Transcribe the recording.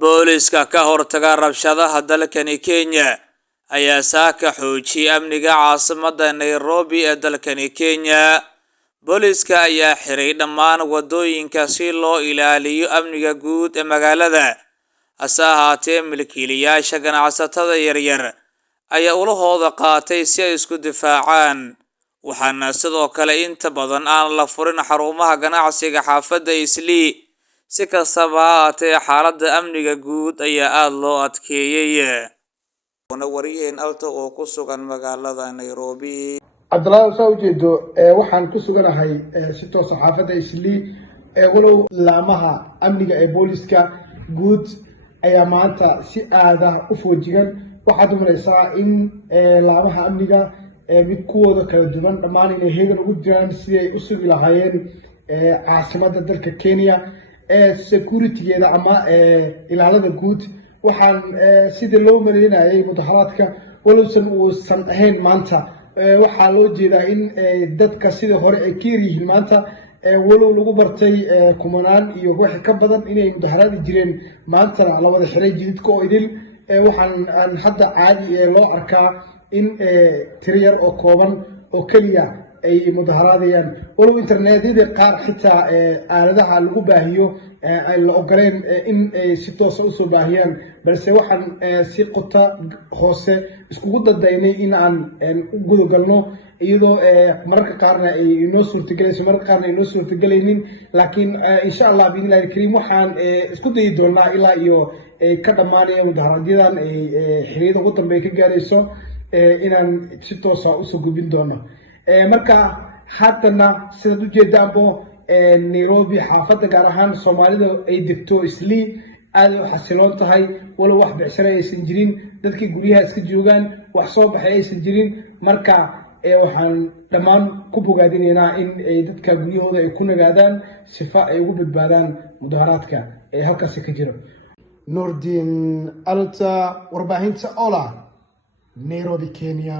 booliska ka hortaga rabshadaha dalkani Kenya ayaa saaka xoojiyay amniga caasimadda Nairobi ee dalkani Kenya. Booliska ayaa xiray dhammaan wadooyinka si loo ilaaliyo amniga guud ee magaalada. Hase ahaatee, milkiilayaasha ganacsatada yaryar ayaa ulahooda qaatay si ay isku difaacaan, waxaana sidoo kale inta badan aan la furin xarumaha ganacsiga xaafadda Eastleigh. Si kastaba ha ahaatee, xaaladda amniga guud ayaa aad loo adkeeyay. Wariyeen Alto oo ku sugan magaalada Nairobi. Cabdullaahi soo jeedo waxaan ku suganahay si toos ah xaafadda Eastleigh walow laamaha amniga ee booliska guud ayaa maanta si aad ah u foojigan. waxaad umareysaa in laamaha amniga mid kuwooda kala duwan dhammaan inay heegan ugu jiraan sidii ay u sugi lahaayeen caasimadda dalka Kenya securitygeeda ama ilaalada guud. waxaan sida loo maleynayay mudaharaadka walowsan uusan ahayn maanta waxaa loo jeedaa in dadka sida hore ay ka yihiin maanta walow lagu bartay kumanaan iyo wax ka badan inay mudaharaadi jireen maanta la wada xiray jidadka oo idil. waxaan hadda caadi loo arkaa in tiriyar oo kooban oo kaliya ay mudaharaadayaan walow internetyada qaar xitaa aaladaha lagu baahiyo ay la ogoleen in ay si toos ah u soo baahiyaan, balse waxaan si qota hoose iskugu dadaynay in aan u gudagalno iyadoo mararka qaarna ay inoo suurtagelayso mararka qaarna ay inoo suurtagelaynin. laakiin insha Allah biidhnillaahi kariim waxaan isku dayi doonaa ilaa iyo ka dhamaanaya mudaharaadyadaan ay xiriirada ugu dambeeya ka gaarayso inaan si toos ah usoo gudbin doono. marka haddana sidaad ujeedaanbo Nairobi xaafadda gaar ahaan Soomaalida ay degto Eastleigh aad u xasiloon tahay walow wax bixisana aysan jirin, dadkii guryaha iska joogaan, wax soo baxay aysan jirin. marka waxaan dhammaan ku bogaadinaynaa in ay dadka guryahooda ay ku nagaadaan sifa ay ugu badbaadaan mudaharaadka ee halkaasi ka jiro. Nurdin Alta, warbaahinta Ola, Nairobi, Kenya.